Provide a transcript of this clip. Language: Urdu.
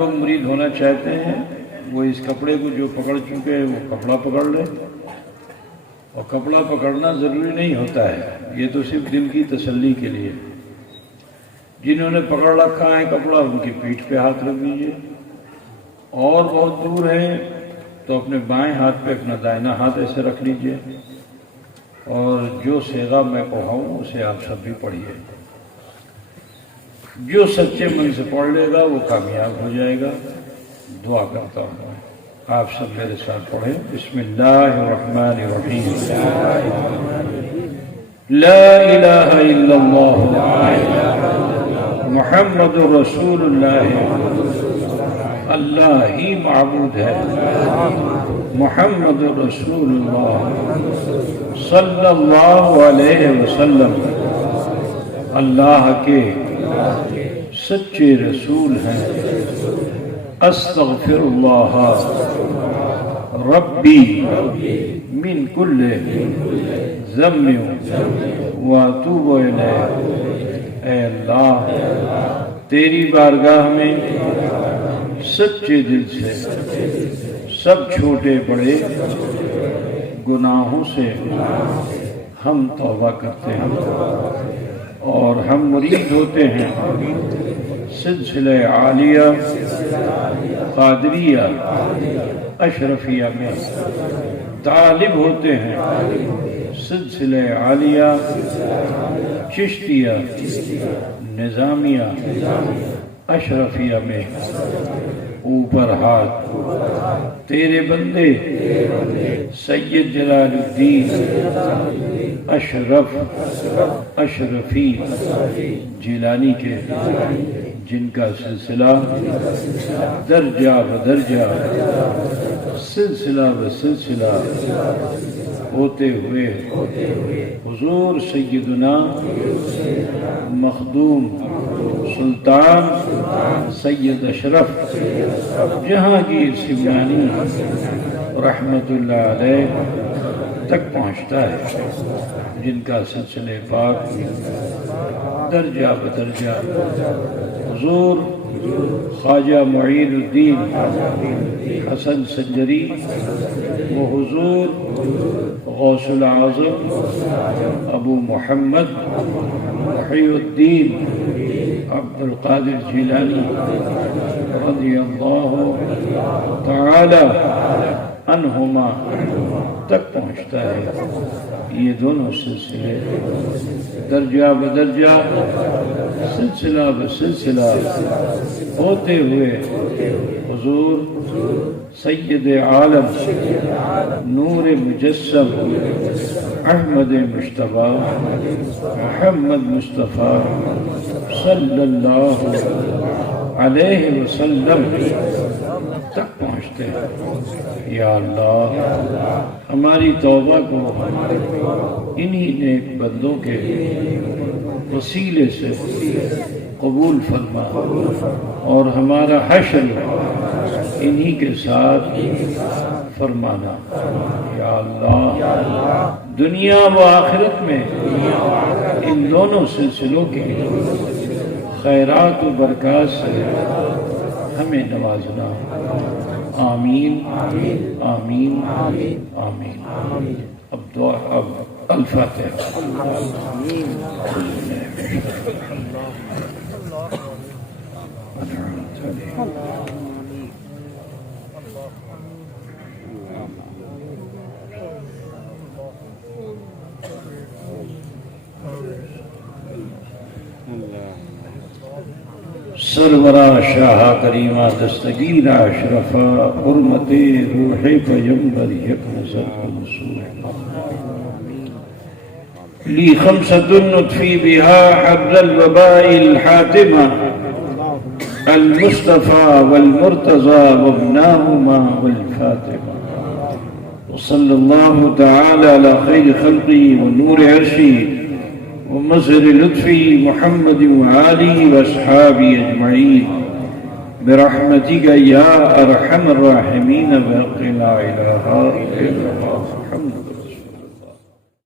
لوگ مرید ہونا چاہتے ہیں وہ اس کپڑے کو جو پکڑ چکے ہیں وہ کپڑا پکڑ لے، اور کپڑا پکڑنا ضروری نہیں ہوتا ہے، یہ تو صرف دل کی تسلی کے لیے۔ جنہوں نے پکڑ رکھا ہے کپڑا ان کی پیٹھ پہ ہاتھ رکھ دیجیے، اور بہت دور ہیں تو اپنے بائیں ہاتھ پہ اپنا دائنا ہاتھ ایسے رکھ لیجیے، اور جو صیغہ میں پڑھاؤں اسے آپ سب بھی پڑھیے۔ جو سچے من سے پڑھ لے گا وہ کامیاب ہو جائے گا۔ دعا کرتا ہوں، آپ سب میرے ساتھ پڑھیں۔ بسم اللہ الرحمن الرحیم۔ لا الہ الا اللہ محمد رسول اللہ، اللہ ہی معبود ہے، محمد رسول اللہ صلی اللہ علیہ وسلم اللہ کے سچے رسول ہیں۔ استغفر اللہ ربی من کل ذنب واتوب الیہ۔ اے اللہ تیری بارگاہ میں سچے دل سے سب چھوٹے بڑے گناہوں سے ہم توبہ کرتے ہیں اور ہم مرید ہوتے ہیں سلسلہ عالیہ قادریہ اشرفیہ میں، طالب ہوتے ہیں سلسلہ عالیہ چشتیہ نظامیہ اشرفیہ میں۔ اوپر ہاتھ، تیرے بندے سید جلال الدین اشرف اشرفی جیلانی کے، جن کا سلسلہ درجہ بدرجہ سلسلہ بسلسلہ ہوتے ہوئے حضور سیدنا مخدوم سلطان سید اشرف جہانگیر سمنانی رحمت اللہ علیہ تک پہنچتا ہے، جن کا سلسلہ پاک درجہ بدرجہ حضور خواجہ معین الدین حسن سنجری و حضور غوث العظم ابو محمد محی الدین عبد القادر جیلانی رضی اللہ تعالی عنہما تک پہنچتا ہے۔ یہ دونوں سلسلے درجہ بدرجہ سلسلہ بسلسلہ ہوتے ہوئے حضور سید عالم نور مجسم احمد مصطفیٰ محمد مصطفیٰ صلی اللہ علیہ وسلم تک پہنچتے ہیں۔ یا اللہ ہماری توبہ کو انہی نیک بندوں کے وسیلے سے قبول فرما، اور ہمارا حشر انہی کے ساتھ فرمانا۔ یا اللہ دنیا و آخرت میں ان دونوں سلسلوں کے خیرات و برکات سے ہمیں نوازنا۔ آمین آمین آمین۔ اب دعا، اب الفاتحہ۔ سرورہ شاہ کریمہ دستگیر اشرفہ حرمت روح پیمبر یک نظر منصور لی خمسۃ نطفی بها حبل الوباء الحاتمہ المصطفى والمرتضى وابناهما والفاطمہ، وصلی اللہ تعالی علی خیر خلقی ونور عرشی ومظہر لطفی محمد وآلہ واصحابہ اجمعین برحمتک یا ارحم الراحمین بحق لا الہ الا اللہ۔